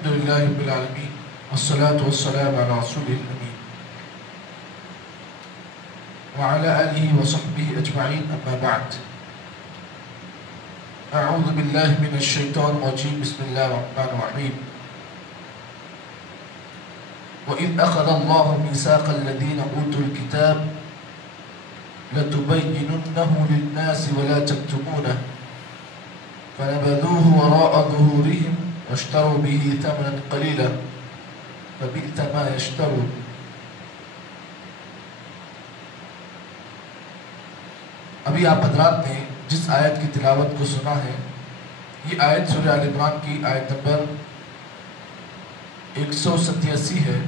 الحمدللہ رب العالمین والصلاة والسلام علی رسول الامین وعلى آلہ وصحبہ اجمعین اما بعد اعوذ باللہ من الشیطان الرجیم بسم اللہ الرحمن الرحیم وَإِذْ أَخَذَ اللَّهُ مِيثَاقَ الَّذِينَ أُوتُوا الْكِتَابَ لَتُبَيِّنُنَّهُ لِلنَّاسِ وَلَا تَكْتُمُونَهُ فَنَبَذُوهُ وَرَاءَ ظُهُورِهِمْ وَاشْتَرَوْا بِهِ ثَمَنًا قَلِيلًا فَبِئْسَ مَا يَشْتَرُونَ۔ ابھی آپ حضرات نے جس آیت کی تلاوت کو سنا ہے، یہ آیت سورہ آل عمران کی آیت نمبر 187 ہے۔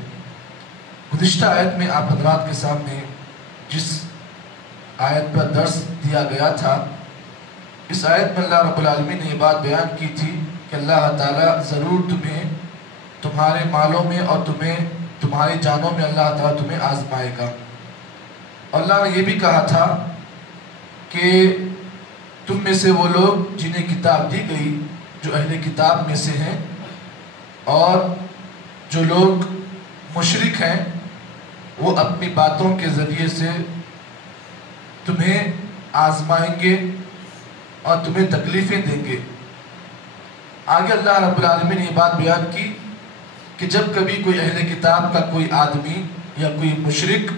گزشتہ آیت میں آپ حضرات کے سامنے جس آیت پر درس دیا گیا تھا، اس آیت میں اللہ رب العالمین نے یہ بات بیان کی تھی کہ اللہ تعالیٰ ضرور تمہیں تمہارے مالوں میں اور تمہاری جانوں میں اللہ تعالیٰ تمہیں آزمائے گا۔ اللہ نے یہ بھی کہا تھا کہ تم میں سے وہ لوگ جنہیں کتاب دی گئی جو اہل کتاب میں سے ہیں، اور جو لوگ مشرک ہیں وہ اپنی باتوں کے ذریعے سے تمہیں آزمائیں گے اور تمہیں تکلیفیں دیں گے۔ آگے اللہ رب العالمین نے یہ بات بیان کی کہ جب کبھی کوئی اہل کتاب کا کوئی آدمی یا کوئی مشرک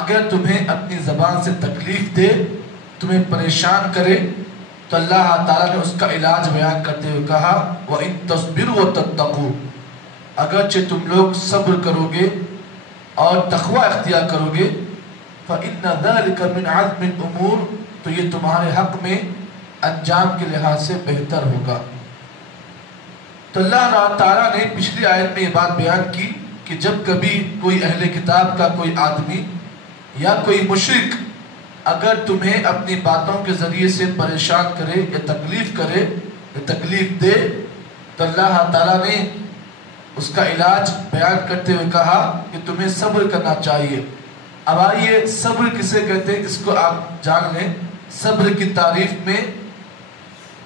اگر تمہیں اپنی زبان سے تکلیف دے، تمہیں پریشان کرے، تو اللہ تعالیٰ نے اس کا علاج بیان کرتے ہوئے کہا وَإِن تَصْبِرُوا وَتَتَّقُوا، اگرچہ تم لوگ صبر کرو گے اور تقوی اختیار کرو گے، فَإِنَّ ذَلِكَ مِنْ عَزْمِ الْأُمُورِ، تو یہ تمہارے حق میں انجام کے لحاظ سے بہتر ہوگا۔ تو اللہ تعالیٰ نے پچھلی آیت میں یہ بات بیان کی کہ جب کبھی کوئی اہل کتاب کا کوئی آدمی یا کوئی مشرک اگر تمہیں اپنی باتوں کے ذریعے سے پریشان کرے یا تکلیف کرے یا تکلیف دے، تو اللہ تعالیٰ نے اس کا علاج بیان کرتے ہوئے کہا کہ تمہیں صبر کرنا چاہیے۔ اب آئیے صبر کسے کہتے ہیں اس کو آپ جان لیں۔ صبر کی تعریف میں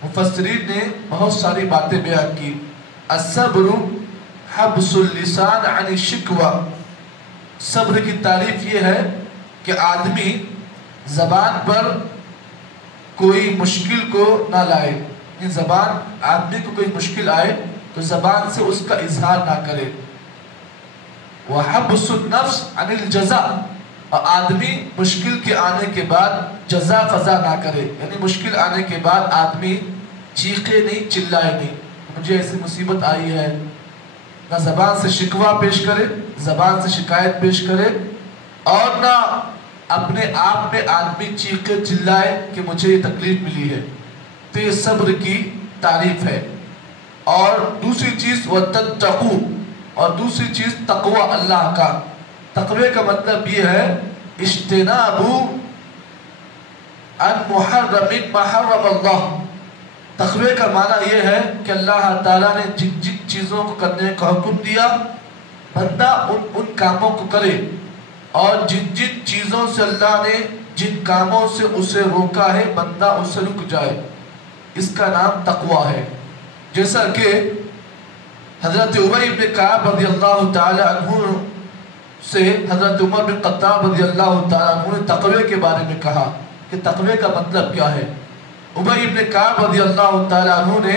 مفسرین نے بہت ساری باتیں بیان کی۔ الصبر حبس اللسان عن الشکوى، صبر کی تعریف یہ ہے کہ آدمی زبان پر کوئی مشکل کو نہ لائے، یعنی زبان آدمی کو کوئی مشکل آئے تو زبان سے اس کا اظہار نہ کرے۔ وحبس النفس عن الجزاء، اور آدمی مشکل کے آنے کے بعد جزا فضا نہ کرے، یعنی مشکل آنے کے بعد آدمی چیخے نہیں، چلائے نہیں، مجھے ایسی مصیبت آئی ہے، نہ زبان سے شکوہ پیش کرے، زبان سے شکایت پیش کرے، اور نہ اپنے آپ میں آدمی چیخے چلائے کہ مجھے یہ تکلیف ملی ہے۔ تو یہ صبر کی تعریف ہے۔ اور دوسری چیز وَتَتَّقُوا، اور دوسری چیز تقوی اللہ کا۔ تقوی کا مطلب یہ ہے اجتناب عن محرم ما حرم اللہ۔ تقوی کا معنی یہ ہے کہ اللہ تعالیٰ نے جن جن چیزوں کو کرنے کا حکم دیا بندہ ان کاموں کو کرے، اور جن جن چیزوں سے اللہ نے جن کاموں سے اسے روکا ہے بندہ اسے رک جائے، اس کا نام تقوی ہے۔ جیسا کہ حضرت ابی بن کعب رضی اللہ تعالی عنہ سے حضرت عمر بن خطاب رضی اللہ تعالی عنہ نے تقوی کے بارے میں کہا کہ تقوی کا مطلب کیا ہے۔ ابی بن کعب رضی اللہ تعالی عنہ نے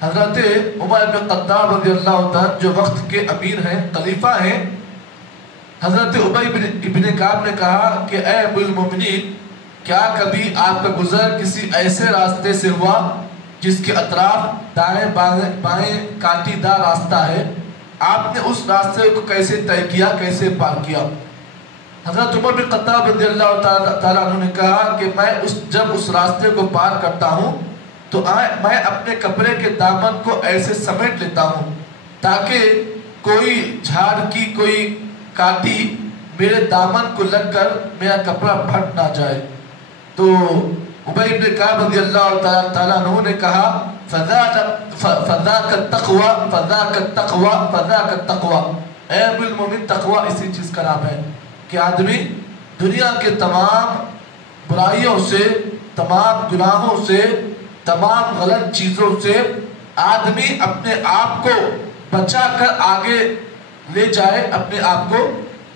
حضرت عمر بن خطاب رضی اللہ تعالی جو وقت کے امیر ہیں، خلیفہ ہیں، حضرت ابی بن کعب نے کہا کہ اے ابو المؤمنین، کیا کبھی آپ کا گزر کسی ایسے راستے سے ہوا جس کے اطراف دائیں بائیں کانٹی دار راستہ ہے؟ آپ نے اس راستے کو کیسے طے کیا، کیسے پار کیا؟ حضرت عمر بن خطاب رضی اللہ تعالیٰ عنہ نے کہا کہ میں جب اس راستے کو پار کرتا ہوں تو میں اپنے کپڑے کے دامن کو ایسے سمیٹ لیتا ہوں تاکہ کوئی جھاڑ کی کوئی کانٹی میرے دامن کو لگ کر میرا کپڑا پھٹ نہ جائے۔ تو ابی بن کعب رضی اللہ تعالیٰ عنہ نے کہا فَذَاكَ التَّقْوَى فَذَاكَ التَّقْوَى فَذَاكَ التَّقْوَى، اے ابو المؤمن، تقوی اسی چیز کا نام ہے کہ آدمی دنیا کے تمام برائیوں سے، تمام گناہوں سے، تمام غلط چیزوں سے آدمی اپنے آپ کو بچا کر آگے لے جائے اپنے آپ کو،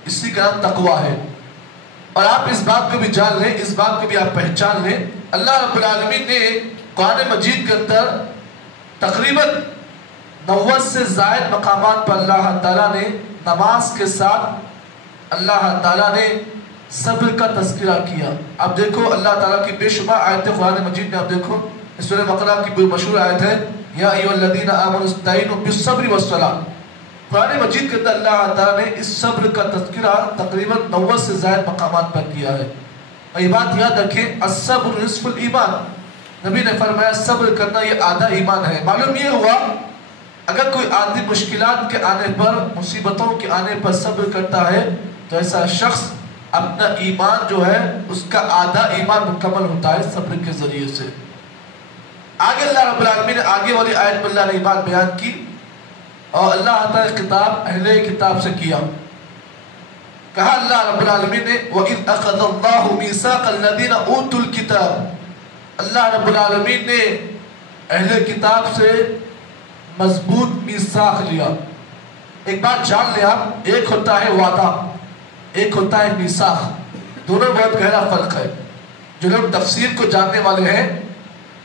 اسی کا نام تقویٰ ہے۔ اور آپ اس بات کو بھی جان لیں، اس بات کو بھی آپ پہچان لیں، اللہ رب العالمین نے قرآن مجید کے اندر تقریباً 90 سے زائد مقامات پر اللہ تعالیٰ نے نماز کے ساتھ اللہ تعالیٰ نے صبر کا تذکرہ کیا۔ اب دیکھو اللہ تعالیٰ کی بے شمار آیتیں قرآن مجید میں، اب دیکھو سورہ بقرہ کی مشہور آیت ہے یا ایھا الذین آمنوا استعینوا بالصبر والصلاۃ۔ قرآن مجید کے اندر اللہ تعالیٰ نے اس صبر کا تذکرہ تقریباً 90 سے زائد مقامات پر کیا ہے۔ اور یہ بات یاد رکھیں، الصبر نصف الایمان، نبی نے فرمایا صبر کرنا یہ آدھا ایمان ہے۔ معلوم یہ ہوا اگر کوئی آدمی مشکلات کے آنے پر، مصیبتوں کے آنے پر صبر کرتا ہے تو ایسا شخص اپنا ایمان جو ہے اس کا آدھا ایمان مکمل ہوتا ہے صبر کے ذریعے سے۔ آگے اللہ رب العالمین نے آگے والی آیت میں اللہ نے یہ بات بیان کی، اور اللہ تعالیٰ خطاب اہل کتاب سے کیا۔ کہا اللہ رب العالمین نے وَإِذْ أَخَذَ اللَّهُ مِيثَاقَ الَّذِينَ أُوتُوا الْكِتَابَ، اللہ رب العالمین نے اہل کتاب سے مضبوط میثاق لیا۔ ایک بات جان لیں آپ، ایک ہوتا ہے وعدہ، ایک ہوتا ہے میثاق، دونوں بہت گہرا فرق ہے۔ جو لوگ تفسیر کو جاننے والے ہیں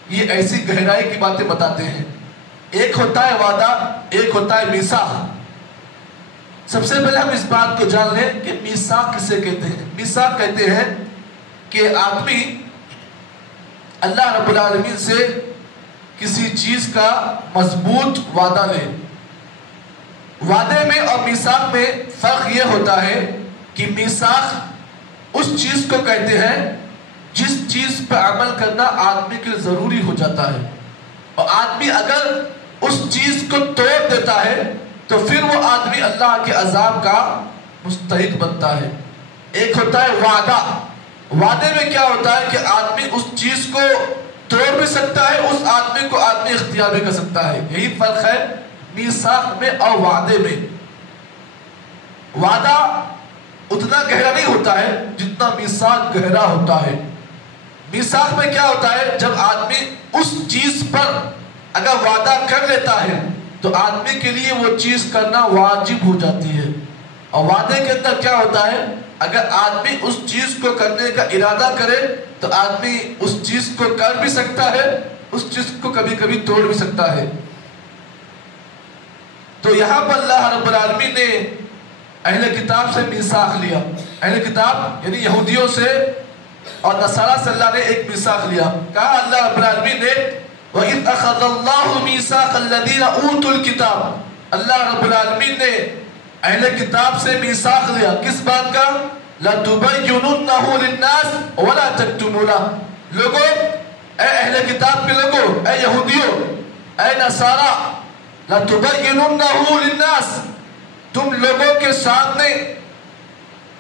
یہ ایسی گہرائی کی باتیں بتاتے ہیں۔ ایک ہوتا ہے وعدہ، ایک ہوتا ہے میثاق۔ سب سے پہلے ہم اس بات کو جان لیں کہ میثاق کسے کہتے ہیں۔ میثاق کہتے ہیں کہ آدمی اللہ رب العالمین سے کسی چیز کا مضبوط وعدہ لے۔ وعدے میں اور میثاق میں فرق یہ ہوتا ہے کہ میثاق اس چیز کو کہتے ہیں جس چیز پر عمل کرنا آدمی کے ضروری ہو جاتا ہے، اور آدمی اگر اس چیز کو توڑ دیتا ہے تو پھر وہ آدمی اللہ کے عذاب کا مستحق بنتا ہے۔ ایک ہوتا ہے وعدہ، وعدے میں کیا ہوتا ہے کہ آدمی اس چیز کو توڑ بھی سکتا ہے، اس آدمی کو آدمی اختیار بھی کر سکتا ہے۔ یہی فرق ہے میثاق میں اور وعدے میں۔ وعدہ اتنا گہرا نہیں ہوتا ہے جتنا میثاق گہرا ہوتا ہے۔ میثاق میں کیا ہوتا ہے، جب آدمی اس چیز پر اگر وعدہ کر لیتا ہے تو آدمی کے لیے وہ چیز کرنا واجب ہو جاتی ہے، اور وعدے کے اندر کیا ہوتا ہے، اگر آدمی اس چیز کو کرنے کا ارادہ کرے تو آدمی اس چیز کو کر بھی سکتا ہے، اس چیز کو کبھی کبھی توڑ بھی سکتا ہے۔ تو یہاں پر اللہ رب العالمین نے اہل کتاب سے میثاق لیا۔ اہل کتاب یعنی یہودیوں سے اور نصارہ سے اللہ نے ایک میثاق لیا۔ کہا اللہ رب العالمین نے وَإِذْ أَخَذَ اللَّهُ مِيثَاقَ الَّذِينَ أُوتُوا الْكِتَابَ، اللہ رب العالمین نے اہل کتاب سے میثاق لیا کس بات کا، لَتُبَيِّنُنَّهُ لِلنَّاسِ وَلَا تَكْتُمُونَهُ، لوگوں، اے اہل کتاب کے لوگوں، اے یہودیوں، اے نصارہ، لَتُبَيِّنُنَّهُ لِلنَّاسِ، تم لوگوں کے سامنے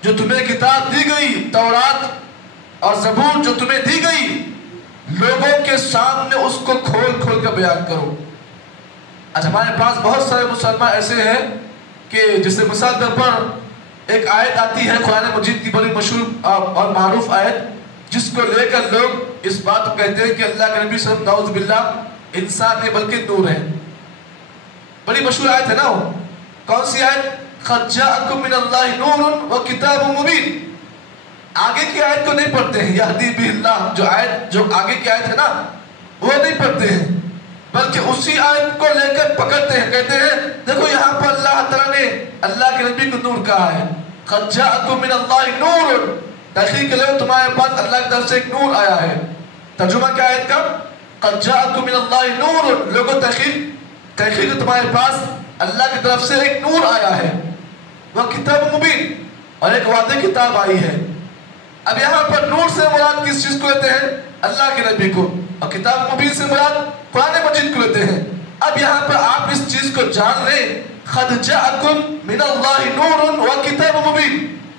جو تمہیں کتاب دی گئی، تورات اور زبور جو تمہیں دی گئی، لوگوں کے سامنے اس کو کھول کھول کر بیان کرو۔ آج ہمارے پاس بہت سارے مسلمان ایسے ہیں کہ جسے مثال طور پر ایک آیت آتی ہے قرآن مجید کی بڑی مشہور اور معروف آیت، جس کو لے کر لوگ اس بات کو کہتے ہیں کہ اللہ کے نبی صلی اللہ علیہ وسلم نعوذ باللہ انسان ہے بلکہ نور ہے۔ بڑی مشہور آیت ہے نا وہ، کون سی آیت، قَدْ جَاءَكُم مِّنَ اللَّهِ نُورٌ وَكِتَابٌ مُبِينٌ۔ آگے کی آیت کو نہیں پڑھتے ہیں، یہدی بہ اللہ، جو آیت جو آگے کی آیت ہے نا وہ نہیں پڑھتے ہیں، بلکہ اسی آیت کو لے کر پکڑتے ہیں، کہتے ہیں دیکھو یہاں پر اللہ تعالیٰ نے اللہ کے نبی کو نور کہا ہے، قَدْ جَاءَكُم مِّنَ اللَّهِ نُورٌ، تحقیق کے لئے تمہارے پاس اللہ کی طرف سے ایک نور آیا ہے۔ ترجمہ کیا آیت کا، قَدْ جَاءَكُم مِّنَ اللَّهِ نُورٌ، لوگوں تحقیق تمہارے پاس اللہ کی طرف سے ایک نور آیا ہے، وَكِتَابٌ مُبِينٌ، اور ایک واضح کتاب آئی ہے۔ اب یہاں پر نور سے مراد کس چیز کو لیتے ہیں، اللہ کے نبی کو، اور کتاب مبین سے مراد قرآن مجید کو لیتے ہیں۔ اب یہاں پر آپ اس چیز کو جان لیں، قَدْ جَاءَكُم مِّنَ اللَّهِ نُورٌ وَكِتَابٌ مُبِينٌ،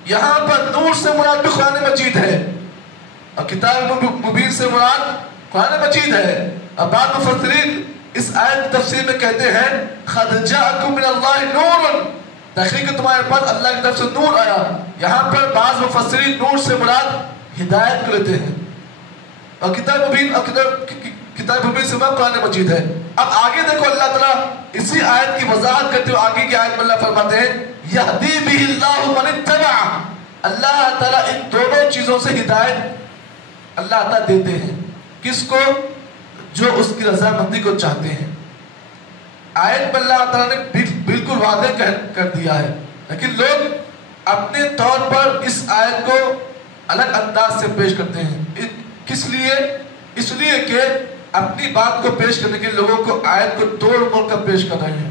یہاں پر نور سے مراد بھی قرآن مجید ہے، اور کتاب مبین سے مراد قرآن مجید ہے۔ اب بعض مفسرین اس آیت تفسیر میں کہتے ہیں قَدْ جَاءَكُم مِّنَ اللَّهِ نُورٌ، تحقیق تمہارے پاس اللہ کی طرف سے نور آیا۔ یہاں پر بعض مفسرین نور سے مراد ہدایت کو لیتے ہیں، اور کتاب مبین سے مراد قرآن مجید ہے۔ اب آگے دیکھو اللہ تعالیٰ اسی آیت کی وضاحت کرتے ہوئے آگے کی آیت میں اللہ فرماتے ہیں یہدی بہ اللہ من اتبع، اللہ تعالیٰ ان دونوں چیزوں سے ہدایت اللہ تعالیٰ دیتے ہیں، کس کو؟ جو اس کی رضامندی کو چاہتے ہیں۔ آیت میں اللہ تعالیٰ نے بالکل واضح کر دیا ہے، لیکن لوگ اپنے طور پر اس آیت کو الگ انداز سے پیش کرتے ہیں۔ کس لیے؟ اس لیے کہ اپنی بات کو پیش کرنے کے لوگوں کو آیت کو توڑ موڑ کر پیش کر رہے ہیں۔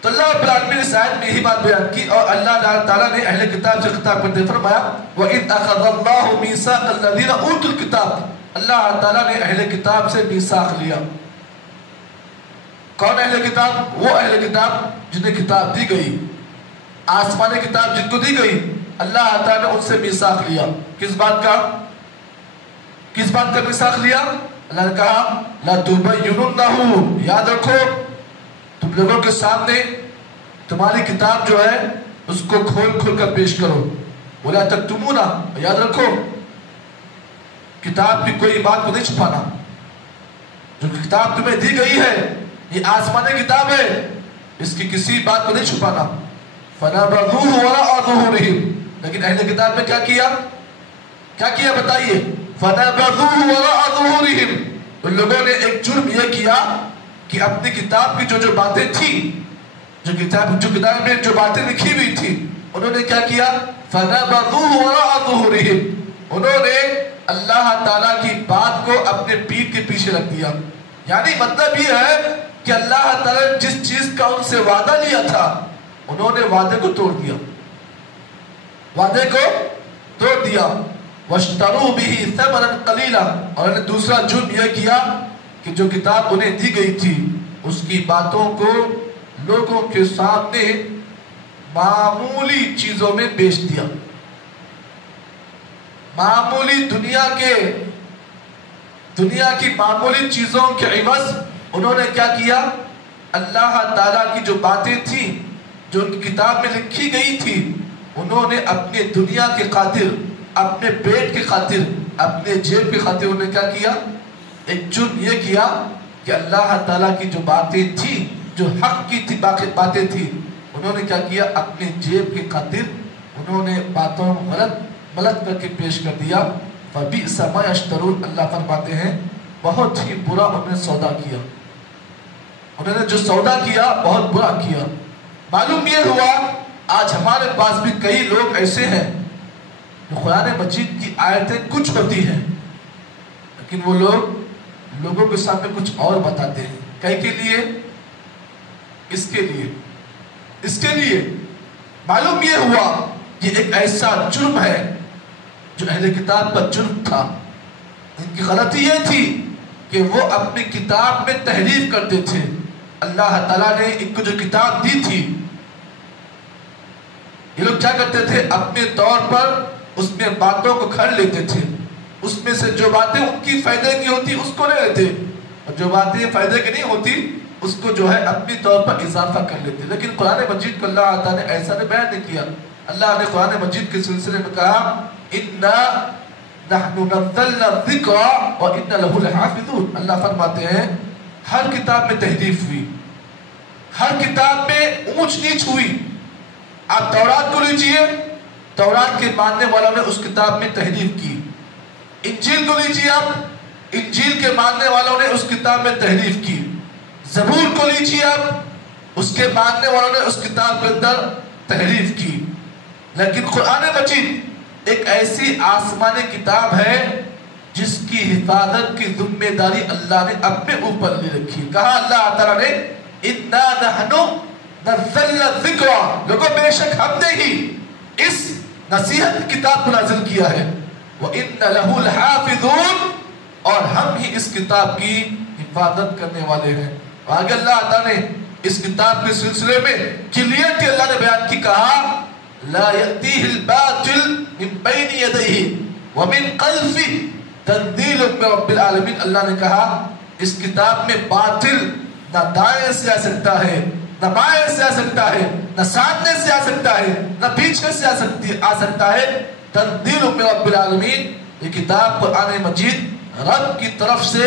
تو اللہ رب العالمین نے اس آیت میں یہی بات بیان کی، اور اللہ تعالیٰ نے اہل کتاب سے خطاب کرتے فرمایا وَإِذْ أَخَذَ اللَّهُ مِيثَاقَ الَّذِينَ أُوتُوا الْكِتَابَ، اللہ تعالیٰ نے اہل کتاب سے میثاق لیا۔ کون اہل کتاب؟ وہ اہل کتاب جنہیں کتاب دی گئی، آسمانی کتاب جن کو دی گئی، اللہ تعالیٰ نے ان سے میثاق لیا۔ کس بات کا میثاق لیا؟ اللہ نے کہا لَتُبَيِّنُنَّهُ، یاد رکھو تم لوگوں کے سامنے تمہاری کتاب جو ہے اس کو کھول کر پیش کرو، وَلَا تَكْتُمُونَ، یاد رکھو کتاب کی کوئی بات کو نہیں چھپانا۔ جو کتاب تمہیں دی گئی ہے یہ آسمانی کتاب ہے، اس کی کسی بات کو نہیں چھپانا۔ فَنَبَذُوهُ وَرَاءَ ظُهُورِهِمْ، لیکن اہل کتاب نے کیا کیا بتائیے؟ فَنَبَذُوهُ وَرَاءَ ظُهُورِهِمْ، ان لوگوں نے ایک جرم یہ کیا کہ اپنی کتاب کی جو باتیں تھی، جو کتاب میں جو باتیں لکھی ہوئی تھی، انہوں نے کیا کیا؟ فَنَبَذُوهُ وَرَاءَ ظُهُورِهِمْ، انہوں نے اللہ تعالیٰ کی بات کو اپنے پیٹھ کے پیچھے رکھ دیا۔ یعنی مطلب یہ ہے کہ اللہ تعالیٰ نے جس چیز کا ان سے وعدہ لیا تھا انہوں نے وعدے کو توڑ دیا، وَاشْتَرُوا بِهِ ثَمَنًا قَلِيلًا، اور انہوں نے دوسرا جرم یہ کیا کہ جو کتاب انہیں دی گئی تھی اس کی باتوں کو لوگوں کے سامنے معمولی چیزوں میں بیچ دیا۔ معمولی دنیا کی معمولی چیزوں کے عوض انہوں نے کیا کیا؟ اللہ تعالیٰ کی جو باتیں تھیں جو ان کی کتاب میں لکھی گئی تھی، انہوں نے اپنے دنیا کے خاطر، اپنے پیٹ کی خاطر، اپنے جیب کی خاطر انہوں نے کیا کیا؟ ایک جرم یہ کیا کہ اللہ تعالیٰ کی جو باتیں تھیں، جو حق کی باتیں تھیں، انہوں نے کیا کیا؟ اپنے جیب کی خاطر انہوں نے باتوں غلط کر کے پیش کر دیا۔ فَبِئْسَ مَا يَشْتَرُونَ، اللہ فرماتے ہیں بہت ہی برا انہوں نے سودا کیا، انہوں نے جو سودا کیا بہت برا کیا۔ معلوم یہ ہوا آج ہمارے پاس بھی کئی لوگ ایسے ہیں جو قرآن مجید کی آیتیں کچھ ہوتی ہیں لیکن وہ لوگوں کے سامنے کچھ اور بتاتے ہیں۔ کئی کے لیے؟ اس کے لیے معلوم یہ ہوا یہ ایک ایسا جرم ہے جو اہل کتاب کا جرم تھا۔ ان کی غلطی یہ تھی کہ وہ اپنی کتاب میں تحریف کرتے تھے۔ اللہ تعالیٰ نے ان کو جو کتاب دی تھی، یہ لوگ کیا کرتے تھے؟ اپنے طور پر اس میں باتوں کو کھڑ لیتے تھے، اس میں سے جو باتیں ان کی فائدے کی ہوتی اس کو لے لیتے، اور جو باتیں فائدے کی نہیں ہوتی اس کو جو ہے اپنی طور پر اضافہ کر لیتے۔ لیکن قرآن مجید کو اللہ تعالیٰ نے ایسا بیان نہیں کیا۔ اللہ نے قرآن مجید کے سلسلے میں کہا اِنَّا نَحْنُ نَزَّلْنَا الذِّكْرَ وَإِنَّا لَهُ لَحَافِظُونَ، اللہ فرماتے ہیں ہر کتاب میں تحریف ہوئی، ہر کتاب میں اونچ نیچ ہوئی۔ آپ تورات کو لیجئے، تورات کے ماننے والوں نے اس کتاب میں تحریف کی۔ انجیل کو لیجئے آپ، انجیل کے ماننے والوں نے اس کتاب میں تحریف کی۔ زبور کو لیجئے آپ، اس کے ماننے والوں نے اس کتاب کے اندر تحریف کی۔ لیکن قرآن مجید ایک ایسی آسمانی کتاب ہے جس کی حفاظت کی ذمہ داری اللہ نے اپنے اوپر لے رکھی۔ کہا اللہ تعالیٰ نے اِنَّا نَحْنُ نَزَّلْنَا الذِّكْرَ، لوگوں بے شک ہم نے ہی اس نصیحت کتاب کو نازل کیا ہے، وَإِنَّ لَهُ لَحَافِظُونَ، اور ہم ہی اس کتاب کی حفاظت کرنے والے ہیں۔ آگے اللہ تعالیٰ نے اس کتاب کے سلسلے میں کلیئر کہ اللہ نے بیان کی، کہا لا يأتيه الباطل من بين يديه ومن خلفه تنزيل من رب العالمین۔ اللہ نے کہا اس کتاب میں باطل نہ دائیں سے آ سکتا ہے، نہ بائیں سے آ سکتا ہے، نہ سامنے سے آ سکتا ہے، نہ پیچھے سے آ سکتا ہے۔ تنزیل من رب العالمین، یہ کتاب قرآن مجید رب کی طرف سے